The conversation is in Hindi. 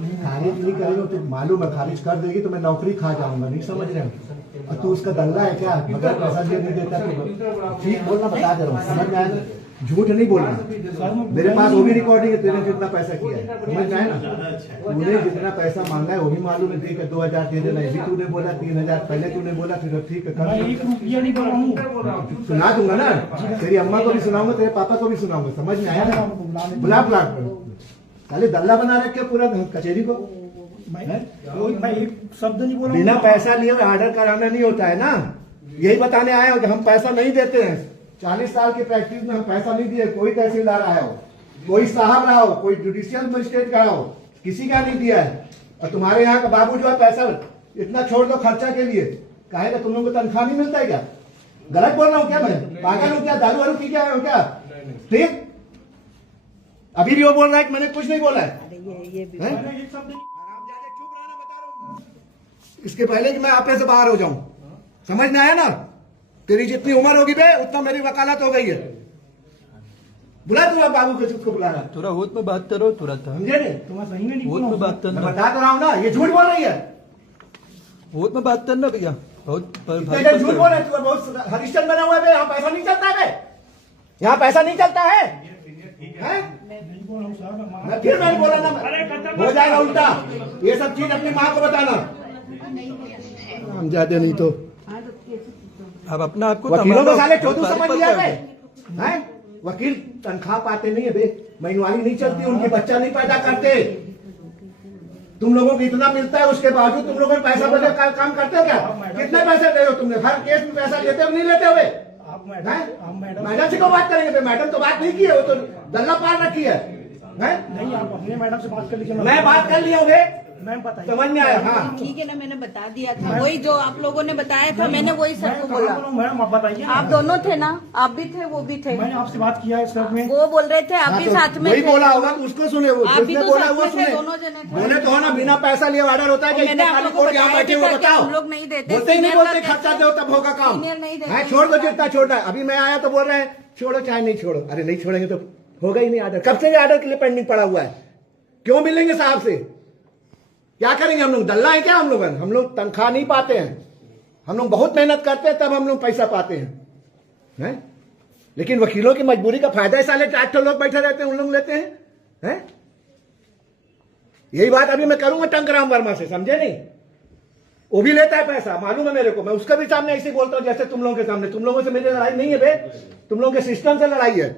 खारिज नहीं करेगा तो मालूम है खारिज कर देगी तो मैं नौकरी खा जाऊंगा, नहीं समझ रहे हो? और तू उसका दल्ला है क्या? अगर पैसा दिया नहीं देता तो ठीक बोलना, बता दे रहा हूँ, समझ में आया ना? झूठ नहीं बोलना। मेरे पास वो भी रिकॉर्डिंग है, तूने कितना पैसा किया है, समझ में आया ना? तूने जितना पैसा मांगा है वो भी मालूम है, ठीक है 2000 दे देना, ये भी तूने बोला 3000 पहले तूने बोला, फिर ठीक है सुना दूंगा ना, तेरी अम्मा को भी सुनाऊंगा, तेरे पापा को भी सुनाऊंगा, समझ में आया ना? बुला प्लाट खाली दल्ला बना रखे पूरा कचेरी को। मैं एक शब्द नहीं बोला। बिना पैसा लिए ऑर्डर कराना नहीं होता है ना, यही बताने आए हो कि हम पैसा नहीं देते हैं। 40 साल की प्रैक्टिस में हम पैसा नहीं दिए, कोई तहसीलदार आया हो, कोई साहब रहा हो, कोई जुडिशियल मजिस्ट्रेट का हो, किसी का नहीं दिया है। और तुम्हारे यहाँ का बाबू जो है पैसा इतना छोड़ दो खर्चा के लिए, कहेगा तुम लोगों को तनख्वाह नहीं मिलता है क्या? गलत बोल रहा हूँ क्या? मैं पागल हूँ क्या? दारू वारू पी क्या हूँ क्या? ठीक, अभी भी वो बोल रहा है कि मैंने कुछ नहीं बोला है। इसके पहले कि मैं आपने से बाहर हो जाऊं, समझ में आया ना? तेरी जितनी उम्र होगी बे उतना मेरी वकालत हो गई है। बुला तू बाबू को, उसको बुला रहा। थोड़ा होत में बात करो तुरंत। समझे नहीं? तुम्हारा सही में नहीं होत में बात करना, बता तो रहा हूँ ना, ये झूठ बोल रही है। होत में बात करना भैया, बहुत झूठ बोल रहा है तू, बहुत हरिश्चंद्र बना हुआ है। यहाँ पैसा नहीं चलता है, यहाँ पैसा नहीं चलता है। मैं फिर मैंने बोला ना, हो जाएगा उल्टा। ये सब चीज अपनी माँ को बताना, हम जाते नहीं तो। अब अपना आपको वकीलों को साले चौधरी समझ लिया है? वकील तनख्वाह पाते नहीं है बे, महीनवारी नहीं चलती, उनके बच्चा नहीं पैदा करते। तुम लोगों को इतना मिलता है, उसके बावजूद तुम लोगों ने पैसा बदल काम करते हो क्या? कितने पैसे दे हो तुमने? हर केस में पैसा लेते हो नहीं लेते हो? मैडम से क्यों बात करेंगे? मैडम तो बात नहीं की है, वो तो दल्ला पार रखी है। नहीं, आप अपने मैडम से बात कर लीजिए। मैं बात कर लिया हूँ, मैम बताइए, समझ में आया? हाँ ठीक है ना, मैंने बता दिया था, वही जो आप लोगों ने बताया था, मैंने वही सबको बोला। मैडम आप बताइए। आप दोनों थे ना, आप भी थे, वो भी थे। मैंने आपसे बात किया इस में। वो बोल रहे थे, आप भी तो साथ में वही थे। बोला होगा तो उसको सुने, वो आप भी जिसने तो बोला साथ वो में थे, सुने। दोनों जने थे। बोले तो ना, बिना पैसा लिए ऑर्डर होता है? मैंने आप लोगों को यहाँ बताया बैठे भी हो, था कि बताओ। हम लोग नहीं देते, बोलते ही नहीं, सीनियर बोलते का खर्चा देते। दो तब होगा काम। सीनियर नहीं देते। है, छोड़ दो जितना छोड़ना है। अभी मैं आया तो बोल रहे हैं छोड़ो चाहे नहीं छोड़ो। अरे नहीं छोड़ेंगे तो होगा ही नहीं ऑर्डर। कब से ऑर्डर के लिए पेंडिंग पड़ा हुआ है? क्यों मिलेंगे साहब से? क्या करेंगे हम लोग? दल्ला है क्या हम लोग? हम लोग तनख्वाह नहीं पाते हैं, हम लोग बहुत मेहनत करते हैं तब हम लोग पैसा पाते हैं। लेकिन वकीलों की मजबूरी का फायदा है, साले 4 लोग बैठे रहते हैं, उन लोग लेते हैं। यही बात अभी मैं करूंगा टंकराम वर्मा से, समझे नहीं? वो भी लेता है पैसा, मालूम है मेरे को। मैं उसका भी सामने ऐसे बोलता हूं जैसे तुम लोगों के सामने। तुम लोगों से मेरी लड़ाई नहीं है बे, तुम लोगों के सिस्टम से लड़ाई है।